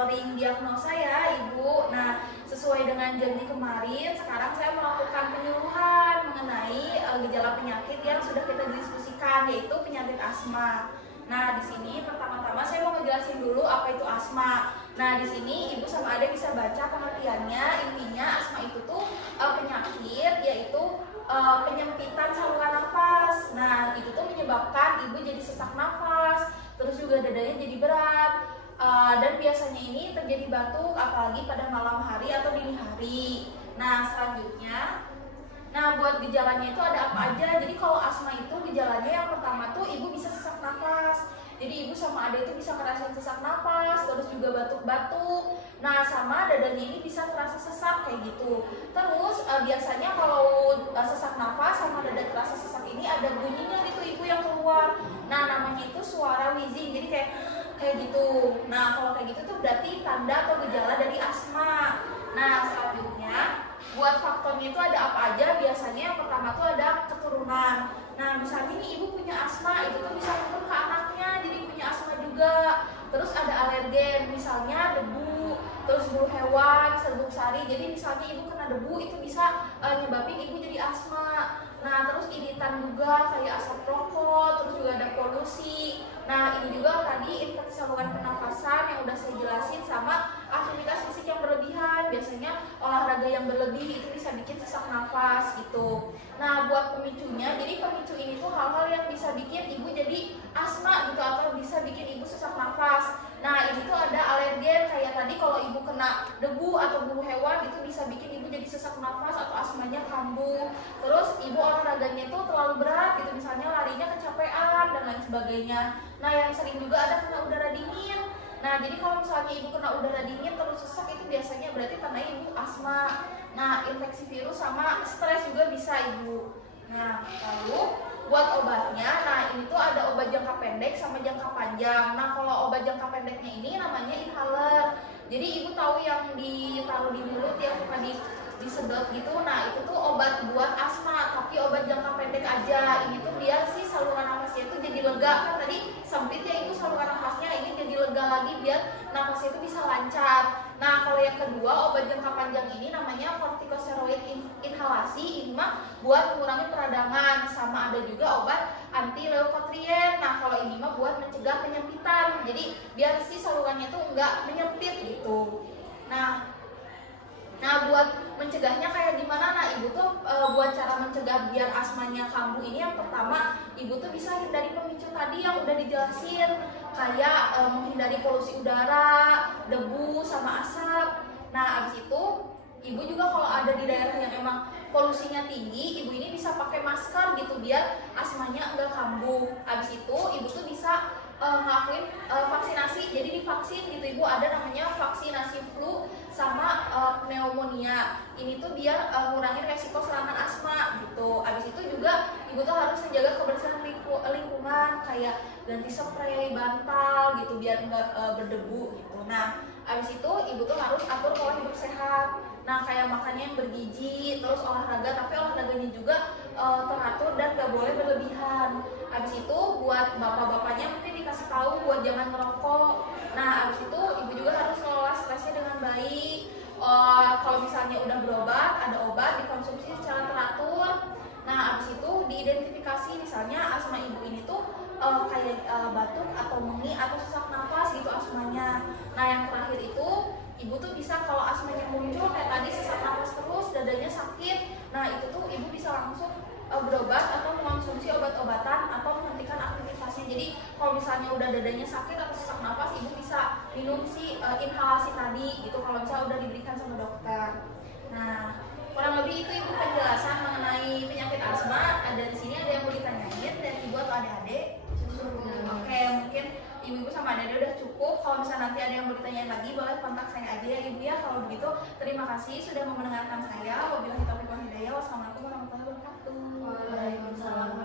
monitoring diagnosa ya Ibu. Nah, sesuai dengan janji kemarin, sekarang saya melakukan penyuluhan mengenai gejala penyakit yang sudah kita diskusikan, yaitu penyakit asma. Nah, di sini pertama-tama saya mau ngejelasin dulu apa itu asma. Nah, di sini Ibu sama Ade bisa baca pengertiannya. Intinya asma itu tuh penyakit, yaitu penyempitan saluran nafas. Nah, itu tuh menyebabkan Ibu jadi sesak nafas, terus juga dadanya jadi berat. Dan biasanya ini terjadi batuk apalagi pada malam hari atau dini hari. Nah, selanjutnya, buat gejalanya itu ada apa aja. Jadi kalau asma itu gejalanya yang pertama tuh Ibu bisa sesak nafas. Jadi Ibu sama Ade itu bisa ngerasain sesak nafas, terus juga batuk-batuk. Nah, sama dadanya ini bisa terasa sesak kayak gitu. Terus biasanya kalau sesak nafas sama dada terasa sesak ini ada bunyinya gitu Ibu yang keluar. Nah, namanya itu suara wheezing. Jadi kayak gitu. Nah, kalau kayak gitu tuh berarti tanda atau gejala dari asma. Nah, selanjutnya buat faktornya itu ada apa aja? Biasanya yang pertama tuh ada keturunan. Nah, misalnya nih Ibu punya asma, itu tuh bisa turun ke anaknya, jadi punya asma juga. Terus ada alergen, misalnya debu, terus bulu hewan, serbuk sari. Jadi misalnya Ibu kena debu, itu bisa nyebabin Ibu jadi asma. Nah, terus iritan juga kayak asap rokok, terus juga ada polusi. Nah, ini juga tadi infeksi saluran pernafasan yang udah saya jelasin, sama aktivitas fisik yang berlebihan. Biasanya olahraga yang berlebih itu bisa bikin sesak nafas gitu. Nah, buat pemicunya, jadi pemicu ini tuh hal-hal yang bisa bikin Ibu jadi asma gitu, atau bisa bikin Ibu sesak nafas. Nah, ini tuh ada alergen, kayak tadi kalau Ibu kena debu atau bulu hewan itu bisa bikin Ibu jadi sesak nafas atau asmanya kambuh. Terus Ibu olahraganya tuh terlalu berat gitu, misalnya larinya kecapean dan lain sebagainya. Nah, yang sering juga ada kena udara dingin. Nah, jadi kalau misalnya Ibu kena udara dingin terus sesak, itu biasanya berarti tandanya Ibu asma. Nah, infeksi virus sama stres juga bisa Ibu. Nah, lalu buat obatnya, nah ini tuh ada obat jangka pendek sama jangka panjang. Nah, kalau obat jangka pendeknya ini namanya inhaler. Jadi Ibu tahu yang ditaruh di mulut yang suka disedot gitu. Nah, itu tuh obat buat asma, tapi obat jangka pendek aja. Ini tuh biar si saluran nafasnya itu jadi lega. Kan tadi sempit ya Ibu saluran nafasnya, ini jadi lega lagi biar nafasnya itu bisa lancar. Nah, kalau yang kedua obat jangka panjang ini namanya kortikosteroid inhalasi. Ini mah buat mengurangi peradangan, sama ada juga obat anti leukotrien. Nah, kalau ini mah buat mencegah penyempitan. Jadi biar si salurannya tuh enggak menyempit gitu. Nah, buat mencegahnya kayak gimana? Nah, Ibu tuh buat cara mencegah biar asmanya kambuh ini, yang pertama Ibu tuh bisa hindari pemicu tadi yang udah dijelasin, kayak menghindari polusi udara, debu, sama asap. Nah, abis itu Ibu juga kalau ada di daerah yang emang polusinya tinggi, Ibu ini bisa pakai masker gitu biar asmanya enggak kambuh. Abis itu Ibu tuh bisa ngelakuin vaksinasi, jadi divaksin gitu Ibu. Ada namanya vaksinasi flu sama pneumonia. Ini tuh biar ngurangin resiko serangan asma gitu. Abis itu juga Ibu tuh harus menjaga kebersihan lingkungan, kayak ganti spray, bantal gitu biar enggak berdebu gitu. Nah, abis itu Ibu tuh harus atur pola hidup sehat. Nah, kayak makannya yang bergizi, terus olahraga, tapi olahraganya juga teratur dan gak boleh berlebihan. Abis itu buat bapak-bapaknya mungkin dikasih tahu buat jangan merokok. Nah, abis itu Ibu juga harus kelola stresnya dengan baik. Kalau misalnya udah berobat, ada obat dikonsumsi secara teratur. Nah, abis itu diidentifikasi misalnya asma Ibu ini tuh kayak batuk atau mengi atau sesak nafas gitu asmanya. Nah, yang terakhir itu Ibu tuh bisa kalau asmanya muncul kayak tadi sesak nafas terus, dadanya sakit. Nah, itu tuh Ibu bisa langsung berobat atau mengonsumsi obat-obatan atau menghentikan aktivitasnya. Jadi kalau misalnya udah dadanya sakit atau sesak nafas, Ibu bisa minum si inhalasi tadi gitu kalau misalnya udah diberikan sama dokter. Nah, kurang lebih itu Ibu penjelasan mengenai penyakit asma. Ada di sini ada yang mau ditanyain dari Ibu atau adik-adik? Oke, mungkin Ibu-ibu sama adik-adik udah cukup. Kalau misalnya nanti ada yang mau ditanyain lagi, boleh kontak saya aja ya Ibu ya. Kalau begitu, terima kasih sudah mendengarkan saya. Wabillahi taufiq wal hidayah. Wassalamualaikum warahmatullahi wabarakatuh. Waalaikumsalam.